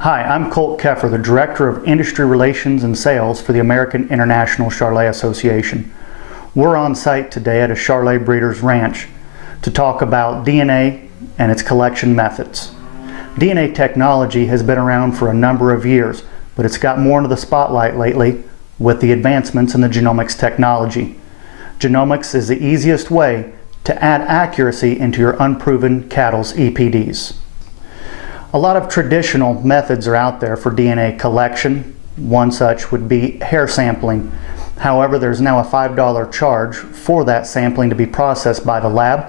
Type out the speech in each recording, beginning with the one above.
Hi, I'm Colt Keffer, the Director of Industry Relations and Sales for the American International Charolais Association. We're on site today at a Charolais breeder's ranch to talk about DNA and its collection methods. DNA technology has been around for a number of years, but it's got more into the spotlight lately with the advancements in the genomics technology. Genomics is the easiest way to add accuracy into your unproven cattle's EPDs. A lot of traditional methods are out there for DNA collection. One such would be hair sampling. However, there's now a $5 charge for that sampling to be processed by the lab.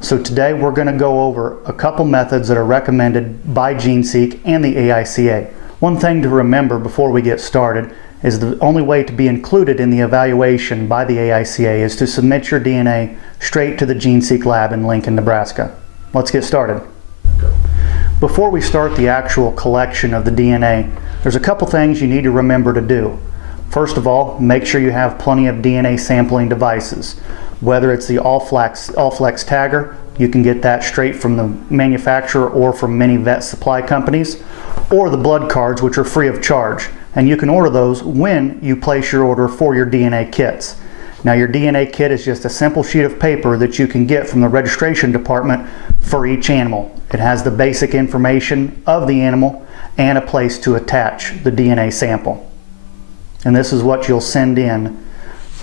So today we're going to go over a couple methods that are recommended by GeneSeek and the AICA. One thing to remember before we get started is the only way to be included in the evaluation by the AICA is to submit your DNA straight to the GeneSeek lab in Lincoln, Nebraska. Let's get started. Before we start the actual collection of the DNA, there's a couple things you need to remember to do. First of all, make sure you have plenty of DNA sampling devices. Whether it's the All-Flex tagger, you can get that straight from the manufacturer or from many vet supply companies, or the blood cards, which are free of charge. And you can order those when you place your order for your DNA kits. Now, your DNA kit is just a simple sheet of paper that you can get from the registration department for each animal. It has the basic information of the animal and a place to attach the DNA sample. And this is what you'll send in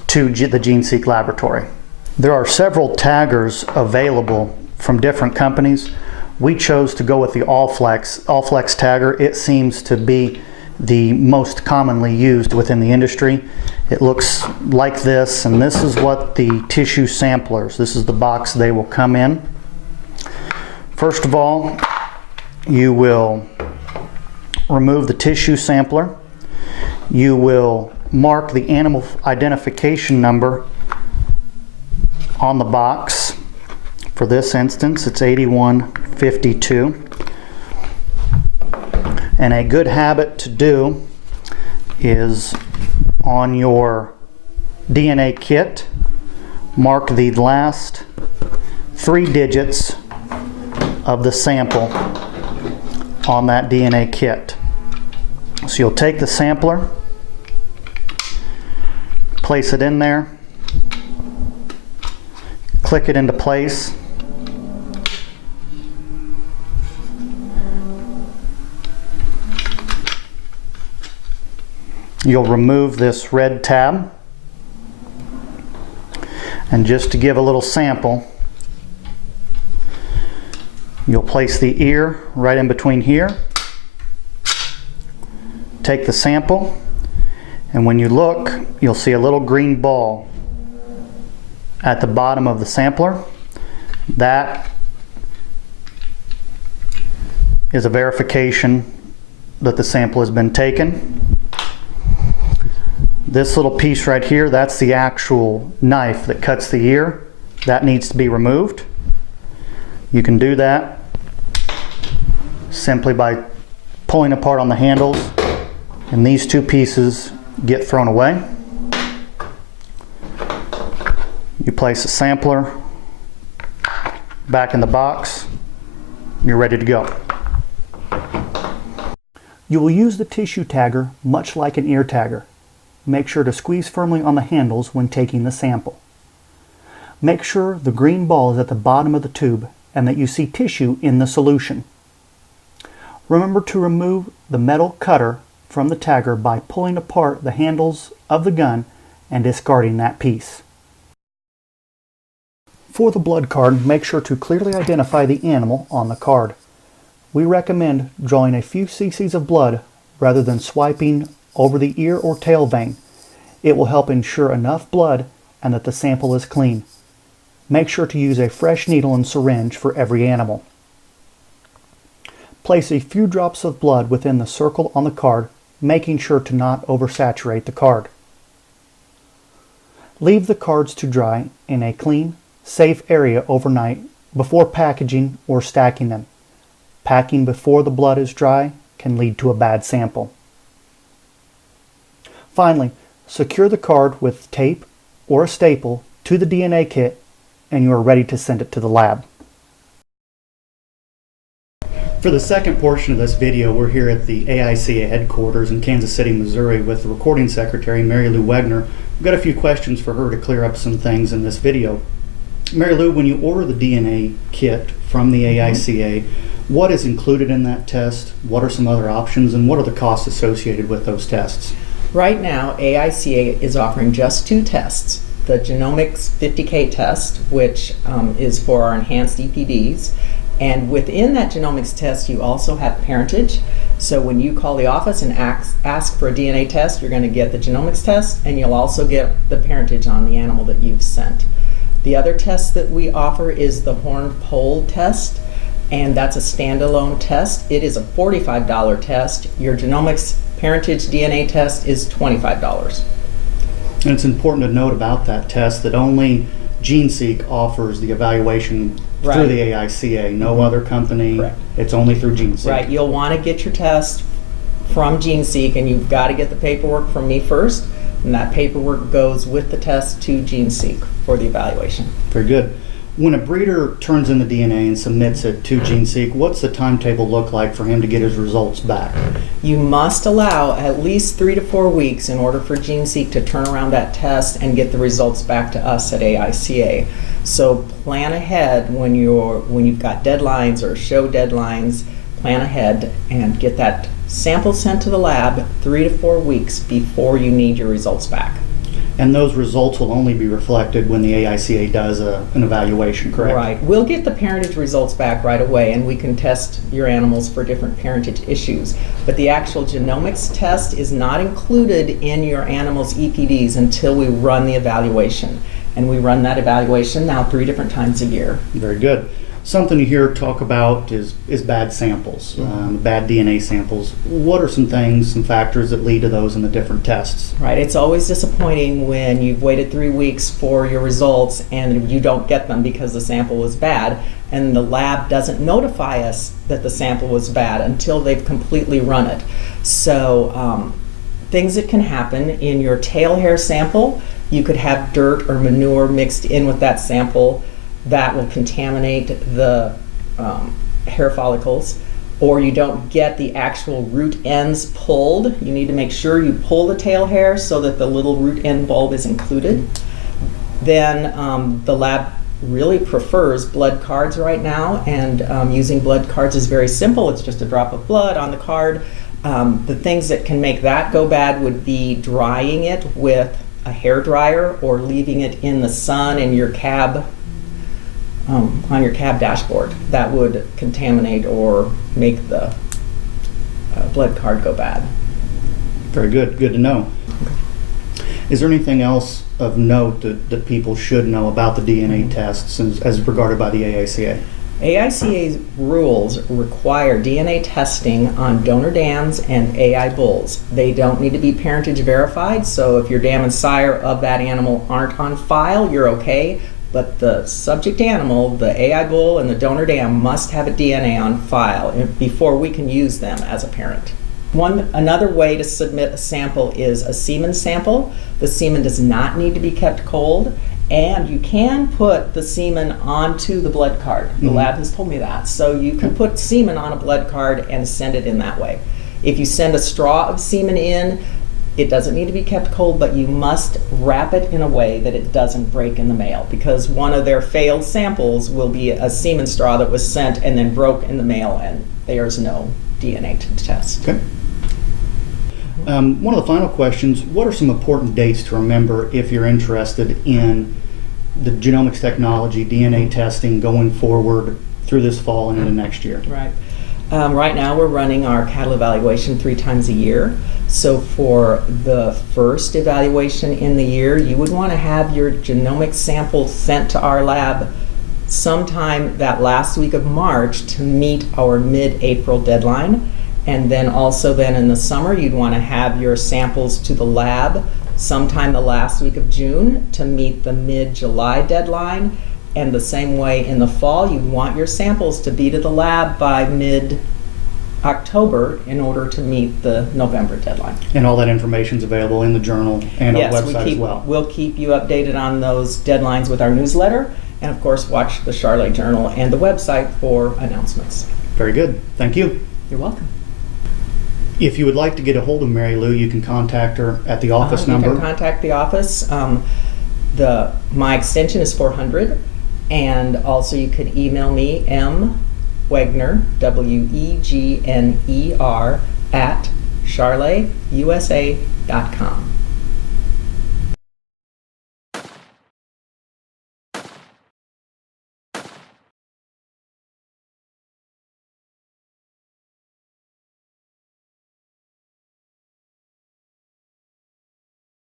to the GeneSeek laboratory. There are several taggers available from different companies. We chose to go with the All-Flex tagger. It seems to be the most commonly used within the industry. It looks like this, and this is what the tissue samplers, this is the box they will come in. First of all, you will remove the tissue sampler. You will mark the animal identification number on the box. For this instance, it's 8152. And a good habit to do is on your DNA kit, mark the last 3 digits of the sample on that DNA kit. So you'll take the sampler, place it in there, click it into place. You'll remove this red tab, and just to give a little sample, you'll place the ear right in between here, take the sample, and when you look, you'll see a little green ball at the bottom of the sampler. That is a verification that the sample has been taken. This little piece right here, that's the actual knife that cuts the ear. That needs to be removed. You can do that simply by pulling apart on the handles, and these 2 pieces get thrown away. You place the sampler back in the box, and you're ready to go. You will use the tissue tagger much like an ear tagger. Make sure to squeeze firmly on the handles when taking the sample. Make sure the green ball is at the bottom of the tube and that you see tissue in the solution. Remember to remove the metal cutter from the tagger by pulling apart the handles of the gun and discarding that piece. For the blood card, make sure to clearly identify the animal on the card. We recommend drawing a few cc's of blood rather than swiping over the ear or tail vein. It will help ensure enough blood and that the sample is clean. Make sure to use a fresh needle and syringe for every animal. Place a few drops of blood within the circle on the card, making sure to not oversaturate the card. Leave the cards to dry in a clean, safe area overnight before packaging or stacking them. Packing before the blood is dry can lead to a bad sample. Finally, secure the card with tape or a staple to the DNA kit and you are ready to send it to the lab. For the second portion of this video, we're here at the AICA headquarters in Kansas City, Missouri with the recording secretary, Mary Lou Wegner. We've got a few questions for her to clear up some things in this video. Mary Lou, when you order the DNA kit from the AICA, what is included in that test? What are some other options, and what are the costs associated with those tests? Right now, AICA is offering just two tests. The Genomics 50K test, which is for our enhanced EPDs. And within that genomics test, you also have parentage. So when you call the office and ask for a DNA test, you're going to get the genomics test, and you'll also get the parentage on the animal that you've sent. The other test that we offer is the horned poll test, and that's a standalone test. It is a $45 test. Your genomics parentage DNA test is $25. And it's important to note about that test that only GeneSeek offers the evaluation through the AICA. No other company. Correct. It's only through GeneSeek. Right. You'll want to get your test from GeneSeek, and you've got to get the paperwork from me first, and that paperwork goes with the test to GeneSeek for the evaluation. Very good. When a breeder turns in the DNA and submits it to GeneSeek, what's the timetable look like for him to get his results back? You must allow at least 3 to 4 weeks in order for GeneSeek to turn around that test and get the results back to us at AICA. So plan ahead when you've got deadlines or show deadlines. Plan ahead and get that sample sent to the lab 3 to 4 weeks before you need your results back. And those results will only be reflected when the AICA does an evaluation, correct? Right. We'll get the parentage results back right away, and we can test your animals for different parentage issues. But the actual genomics test is not included in your animal's EPDs until we run the evaluation. And we run that evaluation now 3 different times a year. Very good. Something you hear talk about is bad samples, bad DNA samples. What are some things, some factors that lead to those in the different tests? Right. It's always disappointing when you've waited 3 weeks for your results and you don't get them because the sample was bad, and the lab doesn't notify us that the sample was bad until they've completely run it. So things that can happen in your tail hair sample, you could have dirt or manure mixed in with that sample. That will contaminate the hair follicles, or you don't get the actual root ends pulled. You need to make sure you pull the tail hair so that the little root end bulb is included. Then the lab really prefers blood cards right now, and using blood cards is very simple. It's just a drop of blood on the card. The things that can make that go bad would be drying it with a hair dryer or leaving it in the sun in your cab on your cab dashboard. That would contaminate or make the blood card go bad. Very good. Good to know. Is there anything else of note that people should know about the DNA tests as regarded by the AICA? AICA's rules require DNA testing on donor dams and AI bulls. They don't need to be parentage verified, so if your dam and sire of that animal aren't on file, you're okay. But the subject animal, the AI bull and the donor dam, must have a DNA on file before we can use them as a parent. Another way to submit a sample is a semen sample. The semen does not need to be kept cold, and you can put the semen onto the blood card. The lab has told me that. So you can put semen on a blood card and send it in that way. If you send a straw of semen in, it doesn't need to be kept cold, but you must wrap it in a way that it doesn't break in the mail, because one of their failed samples will be a semen straw that was sent and then broke in the mail, and there's no DNA to test. Okay. One of the final questions, what are some important dates to remember if you're interested in the genomics technology, DNA testing going forward through this fall and into next year? Right. Right now we're running our cattle evaluation 3 times a year. So for the first evaluation in the year, you would want to have your genomic sample sent to our lab sometime that last week of March to meet our mid-April deadline. And then also then in the summer, you'd want to have your samples to the lab sometime the last week of June to meet the mid-July deadline. And the same way in the fall, you'd want your samples to be to the lab by mid-October in order to meet the November deadline. And all that information is available in the journal and our website as well. We'll keep you updated on those deadlines with our newsletter, and of course watch the Charlotte Journal and the website for announcements. Very good. Thank you. You're welcome. If you would like to get a hold of Mary Lou, you can contact her at the office You number. can contact the office. My extension is 400, and also you could email me, Wegner, WEGNER, at charletusa.com.